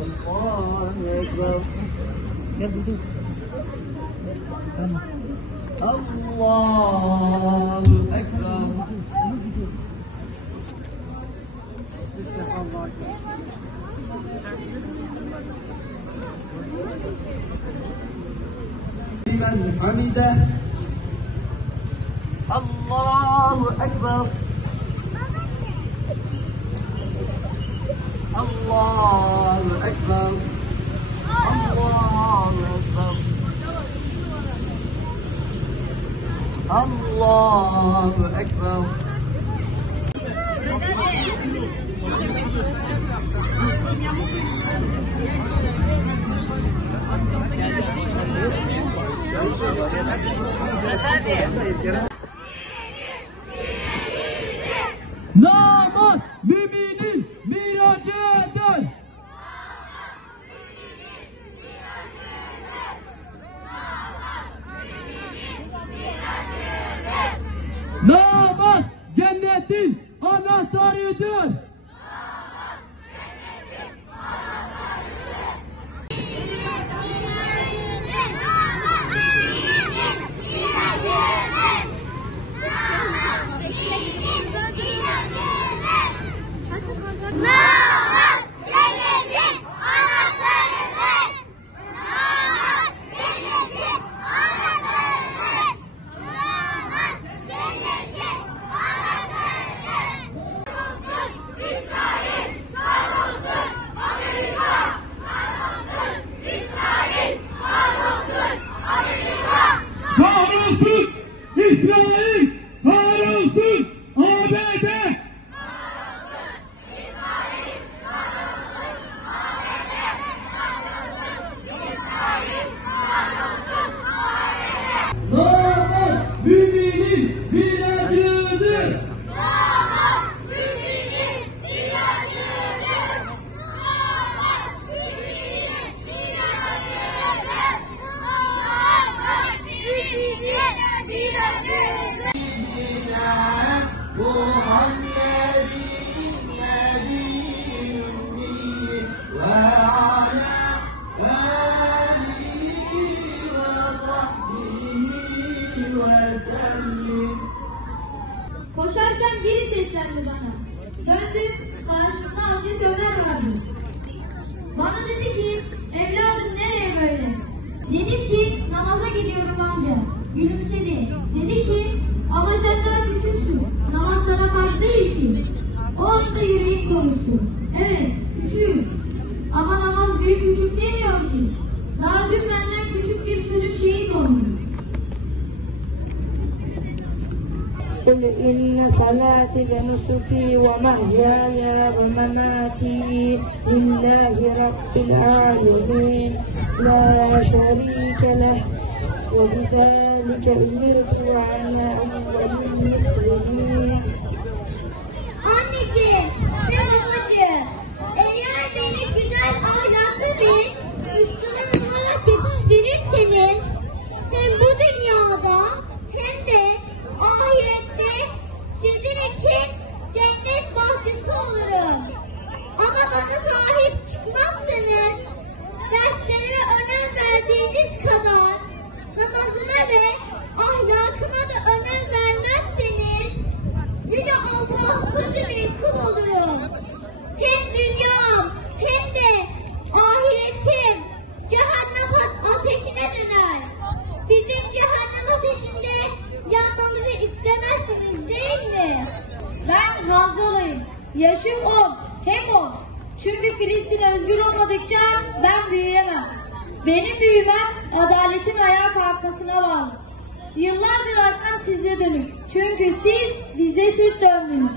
Allahu Ekber. Gel buldum. Allahu Ekber. Limen hamide. Allahu Ekber. Allahu Ekber. Allahu Ekber. Allahu Ekber. Namaz müminin miracıdır. Namaz cennetin anahtarıdır. Kahrolsun İsrail, kahrolsun ABD. Namaz müminin miracıdır. Namaz müminin miracıdır. Namaz müminin miracıdır. Namaz müminin miracıdır. Muhammedin nebiyyün ve ala alihi ve sahbihi ve sellim. Koşarken biri seslendi bana. Döndüm, karşımda Hazreti Ömer vardı. Bana dedi ki, evladım nereye böyle? Dedim ki, namaza gidiyorum amca. Gülümsedi. Dedi ki, ama sen daha küçüksün. Namaz sana karşı değil ki. O anda yüreğim konuştu. Evet, küçüğüm. Ama namaz büyük küçük demiyor ki. Daha dün benden küçük bir çocuk şehit oldu. قل إن صلاتي ونسكي ومحياي ومماتي لله رب العالمين لا شريك له وبذلك أمرت وأنا أول المسلمين. Anneciğim ve babacığım, eğer beni güzel ahlaklı bir Müslüman olarak yetiştirirseniz hem bu dünyada hem de ahirette sizin için cennet bahçesi olurum. Ama bana sahip çıkmazsanız derslere önem verdiğiniz kadar namazıma ve ahlakıma da önem vermezseniz yine Allah'a kötü bir kul olurum. Hem dünyam hem de ahiretim cehennem ateşine döner. Bizim cehennem ateşinde yanmamızı istemezsiniz değil mi? Ben Hazalıyım. Yaşım 10. Hem 10. Çünkü Filistin özgür olmadıkça ben büyüyemem. Benim büyümem adaletin ayağa kalkmasına bağlı. Yıllardır arkam size dönük. Çünkü siz bize sırt döndünüz.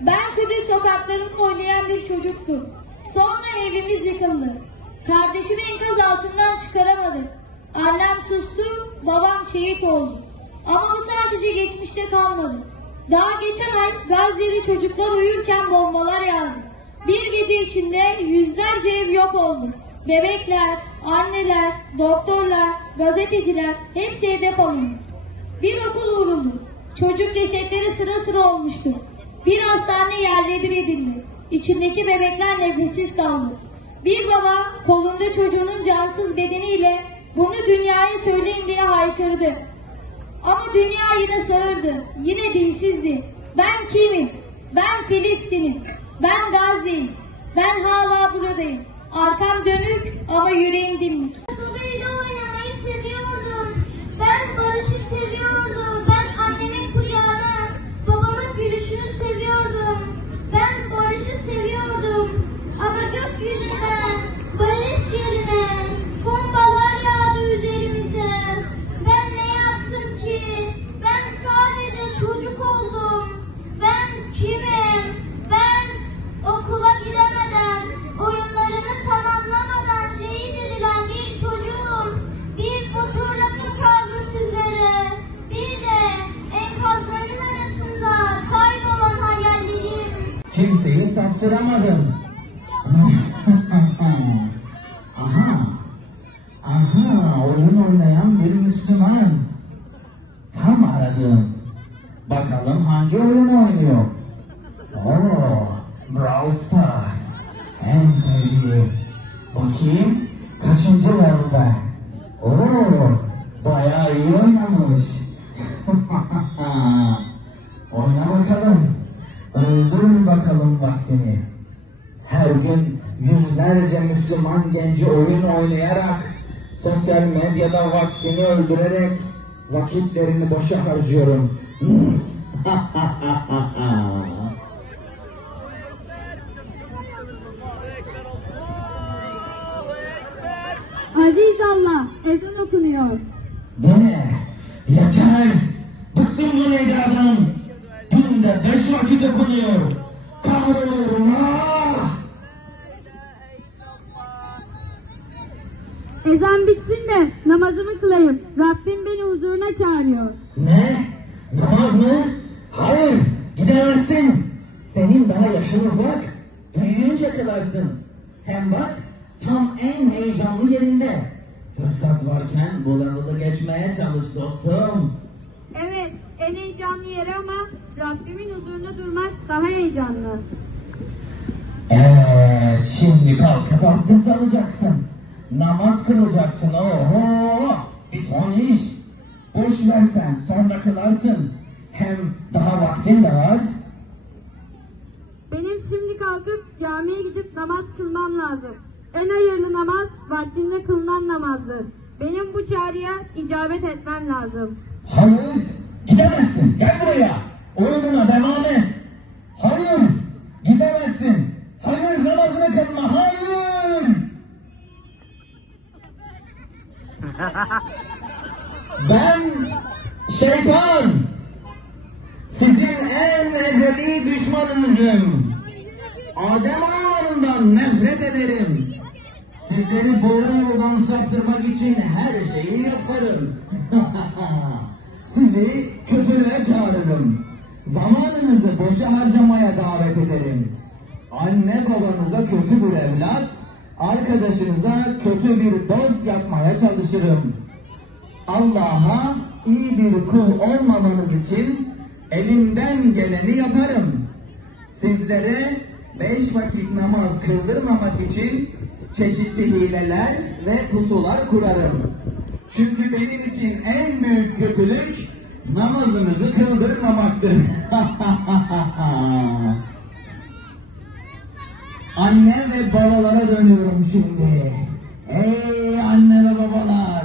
Ben Kudüs sokaklarında oynayan bir çocuktum. Sonra evimiz yıkıldı. Kardeşimi enkaz altından çıkaramadık. Annem sustu, babam şehit oldu. Ama bu sadece geçmişte kalmadı. Daha geçen ay Gazze'li çocuklar uyurken bombalar yağdı. Bir gece içinde yüzlerce ev yok oldu. Bebekler, anneler, doktorlar, gazeteciler hepsi hedef alındı. Bir okul vuruldu. Çocuk cesetleri sıra sıra olmuştu. Bir hastane yerle bir edildi. İçindeki bebekler nefessiz kaldı. Bir baba kolunda çocuğunun cansız bedeniyle bunu dünyaya söyleyin diye haykırdı. Ama dünya yine sağırdı, yine dilsizdi. Ben kimim? Ben Filistin'im. Ben Gazze'yim. Ben hala buradayım. Arkam dönük ama yüreğim dimdik. Babayla oynamayı seviyordum. Ben barışı seviyordum. Ben annemin kucağına, babamın gülüşünü seviyordum. Ben barışı seviyordum. Ama gökyüzünden barış yerine bombalar yağdı üzerimize. Ben ne yaptım ki? Ben sadece çocuk oldum. Ben kimim? Ben okula gidemeden, oyunlarını tamamlamadan şehit edilen bir çocuğum. Bir fotoğrafım kaldı sizlere. Bir de enkazların arasında kaybolan hayallerim. Kimseyi saptıramadım. Aha, oyun oynayan bir Müslüman. Tam aradım. Bakalım hangi oyun oynuyor? Brawl Stars. En sevdiğim. Bakayım, kaçıncı level'da? Bayağı iyi oynamış. Oyna bakalım. Öldür bakalım vaktini. Her gün yüzlerce Müslüman genci oyun oynayarak, sosyal medyada vaktini öldürerek vakitlerini boşa harcıyorum. Aziz Allah, ezan okunuyor. Bu ne? Yeter! Bıktım bu neyden! Günde 5 vakit okunuyor. Kahroluyorum ha! Ezan bitsin de namazımı kılayım. Rabbim beni huzuruna çağırıyor. Ne? Namaz mı? Hayır! Gidemezsin! Senin daha yaşın ufak. Büyüyünce kılarsın. Hem bak, tam en heyecanlı yerinde. Fırsat varken bu level'ı geçmeye çalış dostum. Evet, en heyecanlı yeri ama Rabbimin huzurunda durmak daha heyecanlı. Evet, şimdi kalkıp abdest alacaksın. Namaz kılacaksın. Oho! Bir ton iş. Boş versen sonra kılarsın. Hem daha vaktin de var. Benim şimdi kalkıp camiye gidip namaz kılmam lazım. En hayırlı namaz vaktinde kılınan namazdır. Benim bu çağrıya icabet etmem lazım. Hayır, gidemezsin. Gel buraya. Oyununa devam et. Hayır, gidemezsin. Hayır, namazını kılma. Hayır. Ben şeytan. Sizin en ezeli düşmanınızım. Adem oğullarından nefret ederim. Sizleri doğru yoldan saptırmak için her şeyi yaparım. Sizi kötülüğe çağırırım. Zamanınızı boşa harcamaya davet ederim. Anne babanıza kötü bir evlat, arkadaşınıza kötü bir dost yapmaya çalışırım. Allah'a iyi bir kul olmamanız için elimden geleni yaparım. Sizlere 5 vakit namaz kıldırmamak için çeşitli hileler ve pusular kurarım. Çünkü benim için en büyük kötülük namazınızı kıldırmamaktır. Anne ve babalara dönüyorum şimdi. Ey anne ve babalar!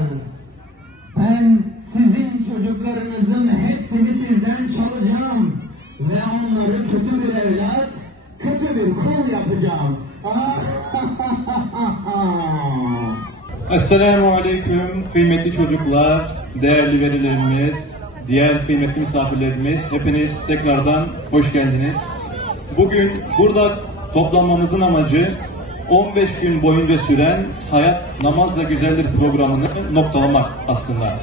Ben sizin çocuklarınızın hepsini sizden çalacağım. Ve onları kötü bir evlat, kötü bir kul yapacağım. Esselamu Aleyküm kıymetli çocuklar, değerli velilerimiz, diğer kıymetli misafirlerimiz, hepiniz tekrardan hoş geldiniz. Bugün burada toplanmamızın amacı 15 gün boyunca süren Hayat Namazla Güzeldir programını noktalamak aslında.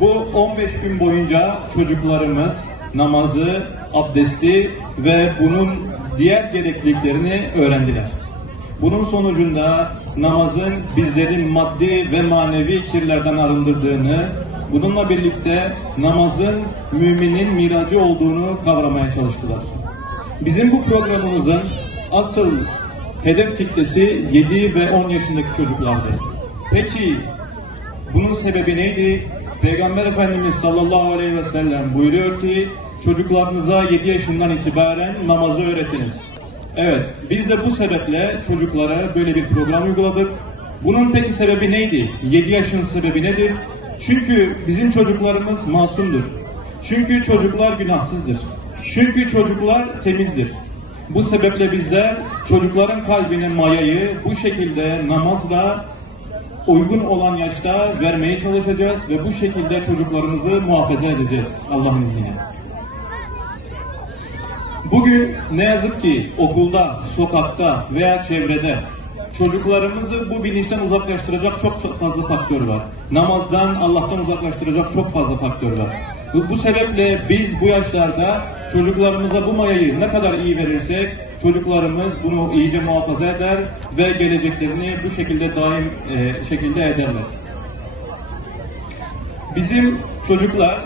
Bu 15 gün boyunca çocuklarımız namazı, abdesti ve bunun diğer gerekliliklerini öğrendiler. Bunun sonucunda namazın bizleri maddi ve manevi kirlerden arındırdığını, bununla birlikte namazın müminin miracı olduğunu kavramaya çalıştılar. Bizim bu programımızın asıl hedef kitlesi 7 ve 10 yaşındaki çocuklardı. Peki bunun sebebi neydi? Peygamber Efendimiz sallallahu aleyhi ve sellem buyuruyor ki çocuklarınıza 7 yaşından itibaren namazı öğretiniz. Evet, biz de bu sebeple çocuklara böyle bir program uyguladık. Bunun peki sebebi neydi? 7 yaşın sebebi nedir? Çünkü bizim çocuklarımız masumdur. Çünkü çocuklar günahsızdır. Çünkü çocuklar temizdir. Bu sebeple bizler çocukların kalbine mayayı bu şekilde namazla uygun olan yaşta vermeye çalışacağız ve bu şekilde çocuklarımızı muhafaza edeceğiz Allah'ın izniyle. Bugün ne yazık ki okulda, sokakta veya çevrede çocuklarımızı bu bilinçten uzaklaştıracak çok fazla faktör var. Namazdan, Allah'tan uzaklaştıracak çok fazla faktör var. Bu sebeple biz bu yaşlarda çocuklarımıza bu mayayı ne kadar iyi verirsek çocuklarımız bunu iyice muhafaza eder ve geleceklerini bu şekilde daim şekilde ederler. Bizim çocuklar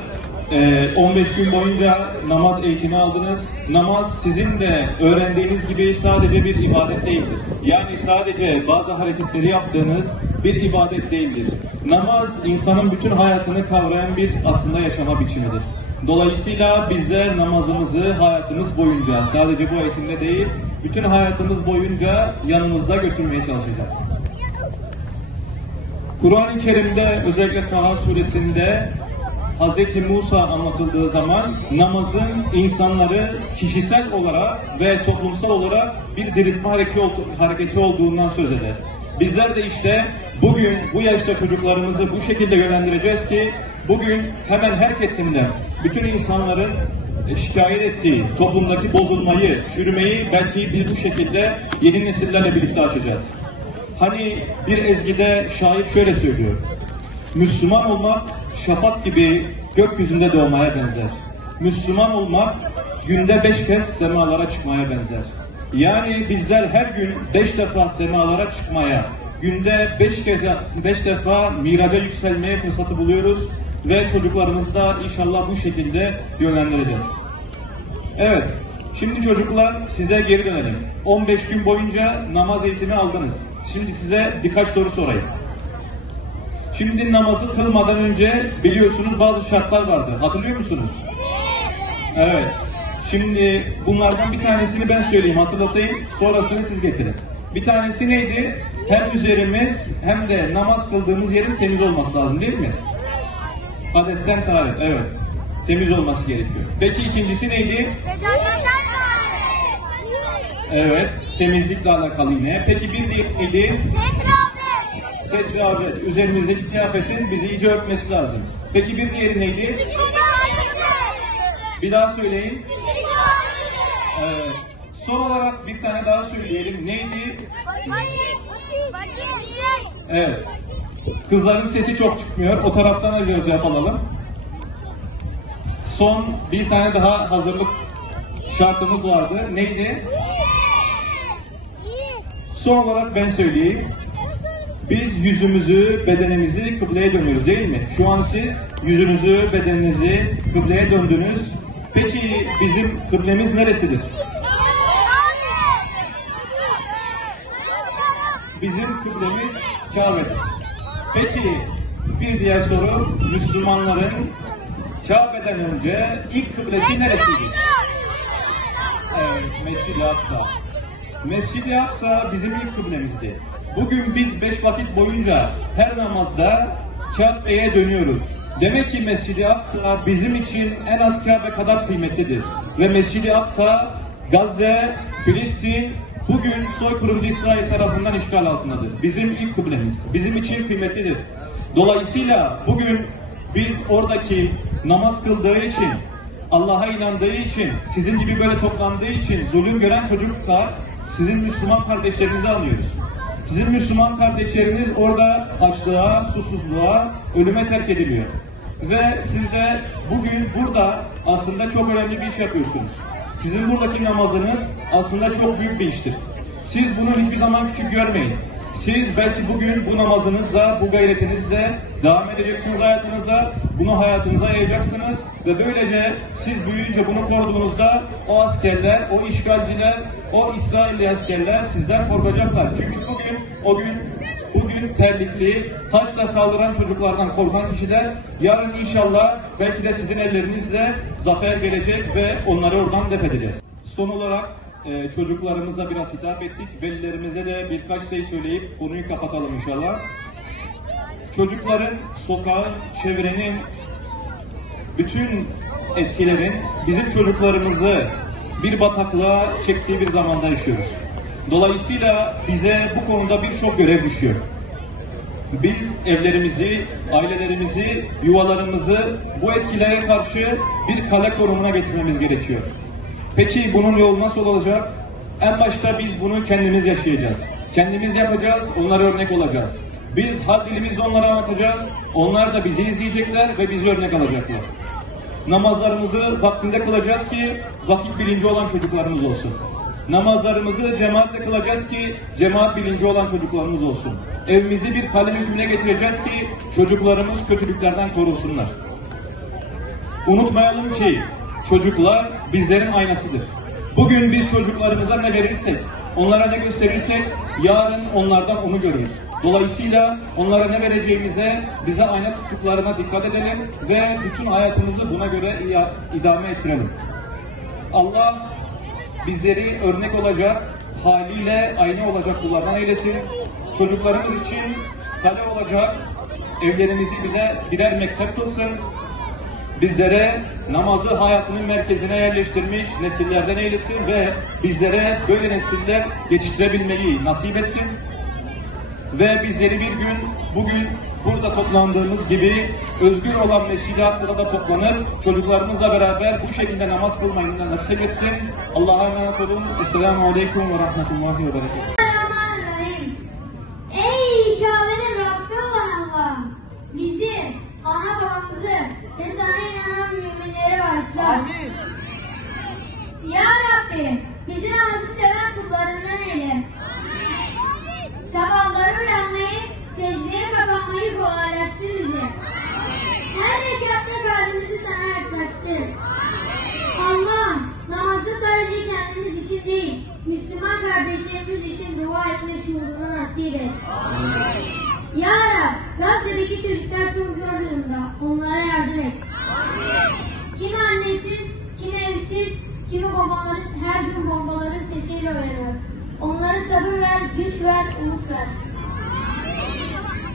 15 gün boyunca namaz eğitimi aldınız. Namaz sizin de öğrendiğiniz gibi sadece bir ibadet değildir. Yani sadece bazı hareketleri yaptığınız bir ibadet değildir. Namaz insanın bütün hayatını kavrayan bir aslında yaşama biçimidir. Dolayısıyla bizler namazımızı hayatımız boyunca sadece bu eğitimde değil, bütün hayatımız boyunca yanımızda götürmeye çalışacağız. Kur'an-ı Kerim'de özellikle Taha suresinde Hz. Musa anlatıldığı zaman namazın insanları kişisel olarak ve toplumsal olarak bir diriltme hareketi olduğundan söz eder. Bizler de işte bugün bu yaşta çocuklarımızı bu şekilde yönlendireceğiz ki bugün hemen her kesimden bütün insanların şikayet ettiği toplumdaki bozulmayı, çürümeyi belki biz bu şekilde yeni nesillerle birlikte aşacağız. Hani bir ezgide şair şöyle söylüyor: Müslüman olmak şafak gibi gökyüzünde doğmaya benzer. Müslüman olmak günde 5 kez semalara çıkmaya benzer. Yani bizler her gün 5 defa semalara çıkmaya, günde 5 defa miraca yükselmeye fırsatı buluyoruz ve çocuklarımızı da inşallah bu şekilde yönlendireceğiz. Evet, şimdi çocuklar size geri dönelim. 15 gün boyunca namaz eğitimi aldınız. Şimdi size birkaç soru sorayım. Şimdi namazı kılmadan önce biliyorsunuz bazı şartlar vardı. Hatırlıyor musunuz? Evet. Şimdi bunlardan bir tanesini ben söyleyeyim, hatırlatayım. Sonrasını siz getirin. Bir tanesi neydi? Hem üzerimiz hem de namaz kıldığımız yerin temiz olması lazım değil mi? Hadesten taharet, evet. Temiz olması gerekiyor. Peki ikincisi neydi? Evet. Temizlikle alakalı yine. Peki bir diğeri neydi? Setri avret. Üzerimizdeki kıyafetin bizi iyice örtmesi lazım. Peki bir diğeri neydi? Bir daha söyleyin. Evet. Son olarak bir tane daha söyleyelim. Neydi? Evet. Kızların sesi çok çıkmıyor. O taraftan da bir cevap alalım. Son bir tane daha hazırlık şartımız vardı. Neydi? Son olarak ben söyleyeyim. Biz yüzümüzü, bedenimizi kıbleye dönüyoruz değil mi? Şu an siz yüzünüzü, bedeninizi kıbleye döndünüz. Peki bizim kıblemiz neresidir? Bizim kıblemiz Kabe'dir. Peki bir diğer soru, Müslümanların Kabe'den önce ilk kıblesi neresiydi? Evet, Mescid-i Aksa. Mescid-i Aksa bizim ilk kıblemizdi. Bugün biz 5 vakit boyunca her namazda Kabe'ye dönüyoruz. Demek ki Mescid-i Aksa bizim için en az Kabe kadar kıymetlidir. Ve Mescid-i Aksa, Gazze, Filistin, bugün soykırımcı İsrail tarafından işgal altındadır. Bizim ilk kıblemiz. Bizim için kıymetlidir. Dolayısıyla bugün biz oradaki namaz kıldığı için, Allah'a inandığı için, sizin gibi böyle toplandığı için zulüm gören çocuklar, sizin Müslüman kardeşlerinizi anlıyoruz. Sizin Müslüman kardeşleriniz orada açlığa, susuzluğa, ölüme terk ediliyor. Ve siz de bugün burada aslında çok önemli bir iş yapıyorsunuz. Sizin buradaki namazınız aslında çok büyük bir iştir. Siz bunu hiçbir zaman küçük görmeyin. Siz belki bugün bu namazınızla, bu gayretinizle devam edeceksiniz hayatınıza, bunu hayatınıza yayacaksınız ve böylece siz büyüyünce bunu koruduğunuzda o askerler, o işgalciler, o İsrailli askerler sizden korkacaklar. Çünkü bugün terlikli, taşla saldıran çocuklardan korkan kişiler yarın inşallah belki de sizin ellerinizle zafer gelecek ve onları oradan def edeceğiz. Son olarak çocuklarımıza biraz hitap ettik. Velilerimize de birkaç şey söyleyip konuyu kapatalım inşallah. Çocukların, sokağın, çevrenin, bütün etkilerin bizim çocuklarımızı bir bataklığa çektiği bir zamanda yaşıyoruz. Dolayısıyla bize bu konuda birçok görev düşüyor. Biz evlerimizi, ailelerimizi, yuvalarımızı bu etkilere karşı bir kale konumuna getirmemiz gerekiyor. Peki bunun yolu nasıl olacak? En başta biz bunu kendimiz yaşayacağız. Kendimiz yapacağız, onlara örnek olacağız. Biz had dilimizle onlara anlatacağız, onlar da bizi izleyecekler ve bizi örnek alacaklar. Namazlarımızı vaktinde kılacağız ki vakit bilinci olan çocuklarımız olsun. Namazlarımızı cemaatle kılacağız ki cemaat bilinci olan çocuklarımız olsun. Evimizi bir kale hükmüne getireceğiz ki çocuklarımız kötülüklerden korunsunlar. Unutmayalım ki çocuklar bizlerin aynasıdır. Bugün biz çocuklarımıza ne verirsek, onlara ne gösterirsek yarın onlardan onu görürüz. Dolayısıyla onlara ne vereceğimize, bize ayna tuttuklarına dikkat edelim ve bütün hayatımızı buna göre idame ettirelim. Allah bizleri örnek olacak, haliyle ayna olacak kullardan eylesin. Çocuklarımız için kale olacak, evlerimizi bize birer mektep kılsın. Bizlere namazı hayatının merkezine yerleştirmiş nesillerden eylesin ve bizlere böyle nesiller geçiştirebilmeyi nasip etsin. Ve bizleri bir gün, bugün burada toplandığımız gibi özgür olan Mescid-i Aksa'da da toplanıp çocuklarımızla beraber bu şekilde namaz kılmayı da nasip etsin. Allah'a emanet olun. Esselamu Aleyküm ve Rahmetullahi ve Berekatuhu. Bismillahirrahmanirrahim. Ey Kabe'nin Rabbi olan Allah, bizi, ana babamızı ve sana inanan müminleri bağışla. Amin. Ya Rabbi, bizi namazı seven kullarından eyle. Sabahları uyanmayı, secdeye kapanmayı kolaylaştır bize. Her rekatta kalbimizi sana yaklaştır. Allah, namazda sadece kendimiz için değil, Müslüman kardeşlerimiz için dua etme şuurunu nasip et. Ya Rab, Gazze'deki